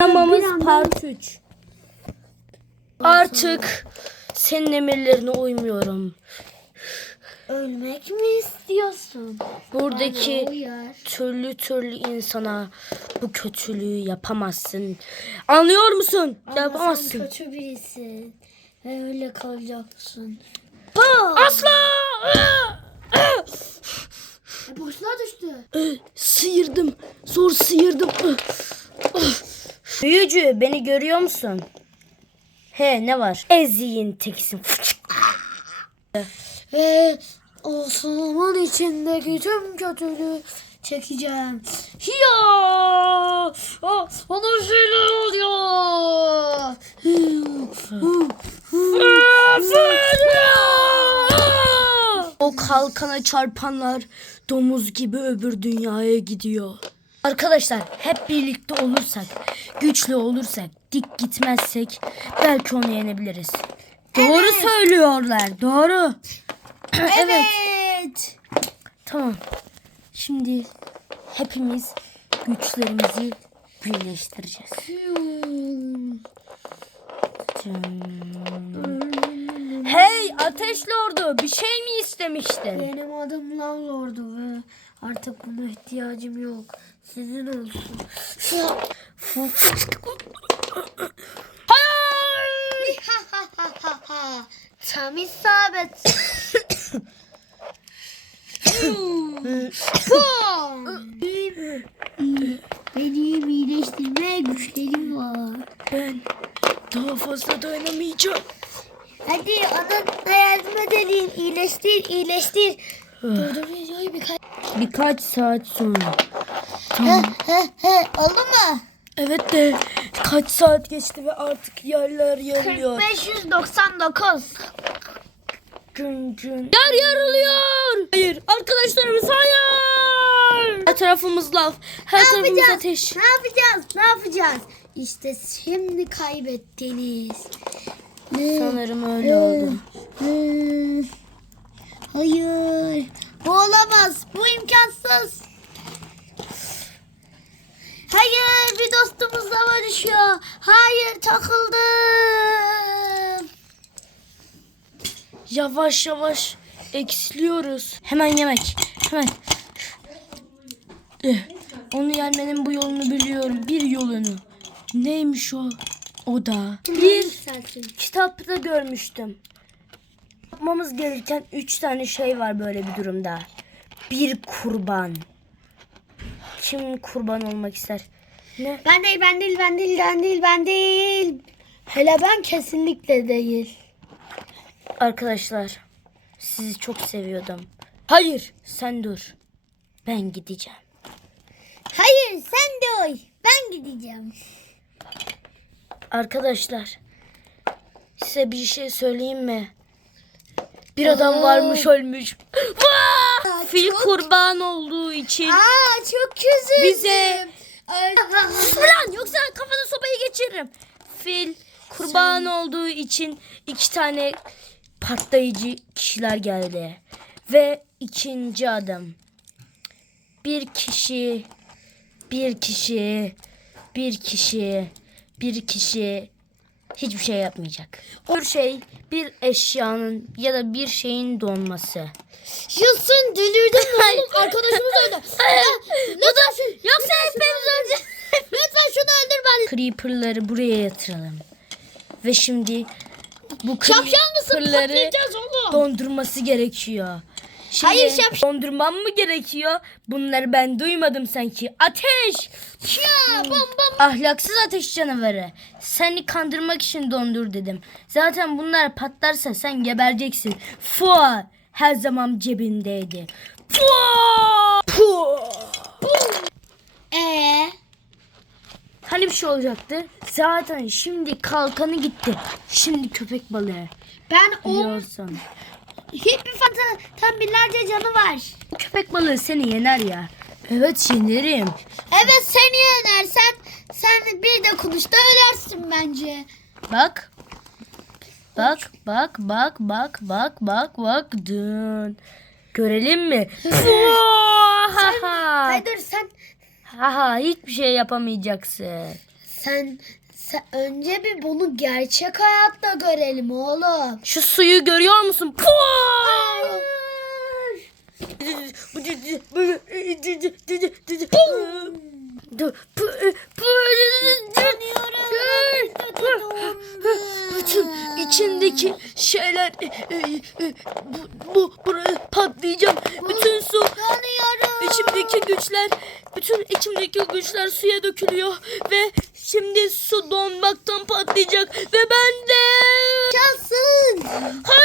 Anda- part 3. Artık senin emirlerine uymuyorum. Ölmek mi istiyorsun? Buradaki Bana uyar. türlü türlü insana bu kötülüğü yapamazsın. Anlıyor musun? Ama yapamazsın. sen kötü birisin. Ve öyle kalacaksın. Asla! E, boşluğa düştü. Sıyırdım. Zor sıyırdım. Büyücü beni görüyor musun? He ne var? Eziğin teksin. Ve o salonun içindeki tüm kötülüğü çekeceğim. Ya! Aa, Ona şeyler oluyor. O kalkana çarpanlar domuz gibi öbür dünyaya gidiyor. Arkadaşlar hep birlikte olursak, güçlü olursak, dik gitmezsek belki onu yenebiliriz. Doğru söylüyorlar. Doğru. evet. Evet. Tamam. Şimdi hepimiz güçlerimizi birleştireceğiz. Hey Ateş Lordu bir şey mi istemiştin? Benim adım Lav Lord'u ve artık buna ihtiyacım yok. Sizin olsun. Tam isabet. Benim iyileştirme güçlerim var. Ben daha fazla dayanamayacağım. Hadi ona yardım edelim. İyileştir, iyileştir. Durdur videoyu birkaç. Birkaç saat sonra. He he he oldu mu? Evet de kaç saat geçti ve artık yerler yarılıyor. 599. Gün gün. Yer yarılıyor. Hayır arkadaşlarımız hayır. Her tarafımız lav. Her Ne tarafımız yapacağız? ateş. Ne yapacağız? Ne yapacağız? İşte şimdi kaybettiniz. Sanırım öyle oldu. Hmm. Hayır. Bu olamaz. Bu imkansız. Hayır bir dostumuz lava düşüyor. Hayır takıldım. Yavaş yavaş eksiliyoruz. Hemen yemek. Hemen. Eh, Onu yenmenin bu yolunu biliyorum. Bir yolunu. Neymiş o? O da. Bir kitapta görmüştüm. Yapmamız gereken üç tane şey var böyle bir durumda. Bir kurban. Kim kurban olmak ister? Ne? Ben değil, ben değil, ben değil, ben değil, ben değil. Hele ben kesinlikle değil. Arkadaşlar sizi çok seviyordum. Hayır sen dur. Ben gideceğim. Hayır, sen de oy. Ben gideceğim. Arkadaşlar size bir şey söyleyeyim mi? Bir adam varmış ölmüş. Vaa! Fil kurban olduğu için Aa, çok güzel. bize Ulan yoksa kafana sopayı geçiririm. Fil kurban olduğu için iki tane patlayıcı kişiler geldi. Ve ikinci adam. Bir kişi, bir kişi, bir kişi, bir kişi hiçbir şey yapmayacak. O şey bir eşyanın ya da bir şeyin donması. Yılsın delirdim mi oğlum? Arkadaşımız öldü. Lütfen, şu, Yoksa hepimiz öleceğiz. lütfen şunu öldür beni. Creeper'ları buraya yatıralım. Ve şimdi bu? Creeper'ları dondurması gerekiyor. Şimdi Hayır, şapş- dondurmam mı gerekiyor? Bunları ben duymadım sanki. Ateş! Ya, bom bom. Ahlaksız ateş canavarı. Seni kandırmak için dondur dedim. Zaten bunlar patlarsa sen gebereceksin. Fua! Her zaman cebindeydi. Fua! Fua! Ee, Hani bir şey olacaktı? Zaten şimdi kalkanı gitti. Şimdi köpek balığı. ben o Biliyorsun. hiçbir fanta tam binlerce canı var. Köpek balığı seni yener ya. Evet yenerim. Evet seni yenersen sen bir de konuşta ölersin bence. Bak. Bak bak bak bak bak bak bak dün. Görelim mi? ha ha. Hayır dur sen Ha ha hiçbir şey yapamayacaksın. Sen, sen önce bir bunu gerçek hayatta görelim oğlum. Şu suyu görüyor musun? Puaa! arkadaşlar suya dökülüyor ve şimdi su donmaktan patlayacak ve ben de... Çalsın. Hayır.